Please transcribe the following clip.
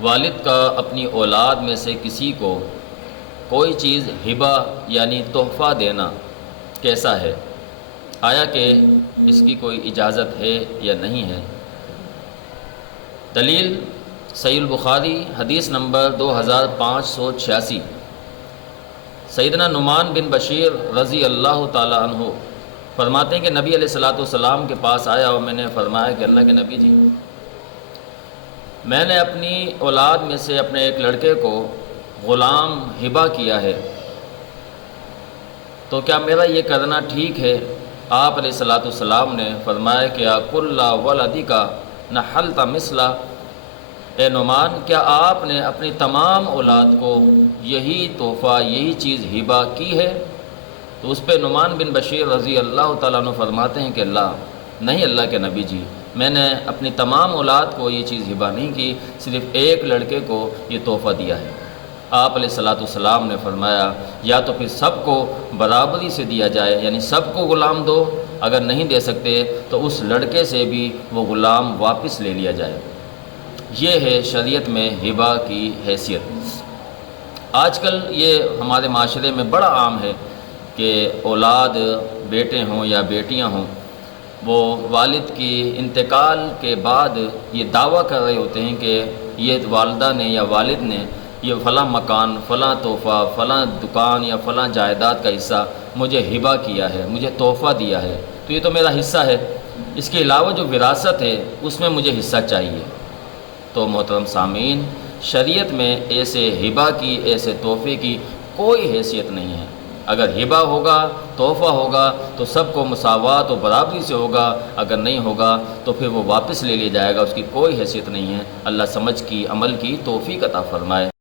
والد کا اپنی اولاد میں سے کسی کو کوئی چیز ہبہ یعنی تحفہ دینا کیسا ہے؟ آیا کہ اس کی کوئی اجازت ہے یا نہیں ہے؟ دلیل صحیح البخاری حدیث نمبر 2586، سیدنا نعمان بن بشیر رضی اللہ تعالی عنہ فرماتے ہیں کہ نبی علیہ السلام کے پاس آیا اور میں نے فرمایا کہ اللہ کے نبی جی، میں نے اپنی اولاد میں سے اپنے ایک لڑکے کو غلام ہبہ کیا ہے، تو کیا میرا یہ کرنا ٹھیک ہے؟ آپ علیہ السلام نے فرمایا کہ کل ولدک نحلت مثلا، اے نعمان کیا آپ نے اپنی تمام اولاد کو یہی تحفہ یہی چیز ہبہ کی ہے؟ تو اس پہ نعمان بن بشیر رضی اللہ تعالیٰ عنہ فرماتے ہیں کہ نہیں اللہ کے نبی جی، میں نے اپنی تمام اولاد کو یہ چیز ہبہ نہیں کی، صرف ایک لڑکے کو یہ تحفہ دیا ہے۔ آپ علیہ السلام نے فرمایا یا تو پھر سب کو برابری سے دیا جائے، یعنی سب کو غلام دو، اگر نہیں دے سکتے تو اس لڑکے سے بھی وہ غلام واپس لے لیا جائے۔ یہ ہے شریعت میں ہبہ کی حیثیت۔ آج کل یہ ہمارے معاشرے میں بڑا عام ہے کہ اولاد بیٹے ہوں یا بیٹیاں ہوں، وہ والد کی انتقال کے بعد یہ دعویٰ کر رہے ہوتے ہیں کہ یہ والدہ نے یا والد نے یہ فلاں مکان، فلاں تحفہ، فلاں دکان یا فلاں جائیداد کا حصہ مجھے ہبہ کیا ہے، مجھے تحفہ دیا ہے، تو یہ تو میرا حصہ ہے، اس کے علاوہ جو وراثت ہے اس میں مجھے حصہ چاہیے۔ تو محترم سامعین، شریعت میں ایسے ہبہ کی، ایسے تحفے کی کوئی حیثیت نہیں ہے۔ اگر ہبہ ہوگا، تحفہ ہوگا تو سب کو مساوات و برابری سے ہوگا، اگر نہیں ہوگا تو پھر وہ واپس لے لیا جائے گا، اس کی کوئی حیثیت نہیں ہے۔ اللہ سمجھ کی عمل کی توفیق عطا فرمائے۔